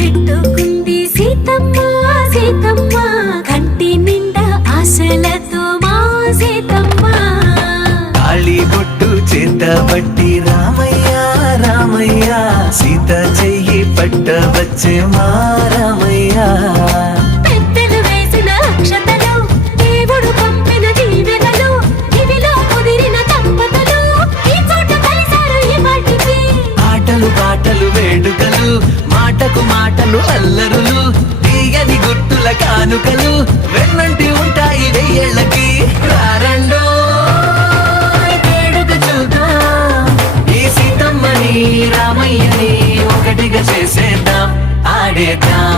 పెట్టుకుంది సీతమ్మ సీతమ్మ కంటి నిండా ఆశలతో మా సీతమ్మ తాళి బొట్టు చేత పట్టి రామయ్య రామయ్య సీత చెయ్యి పట్ట వచ్చే మా రామయ్య పెద్దలు వేసిన అక్షతలు దేవుడు పంపిన దీవెనలు ఇవిలో కుదిరిన దంపతులు ఈ చోట కలిసారు ఈ వాటికి ఆటలు పాటలు వేడుకలు మాటకు మాటలు అల్లరులు తీయని గుర్తుల కానుకలు వెన్నంటి ఉంటాయి వెయ్యేళ్ళకి రారండో వేడుక చూద్దాం ఈ సీతమ్మని రామయ్యని ఒకటిగా చేసేద్దాం ఆడేద్దాం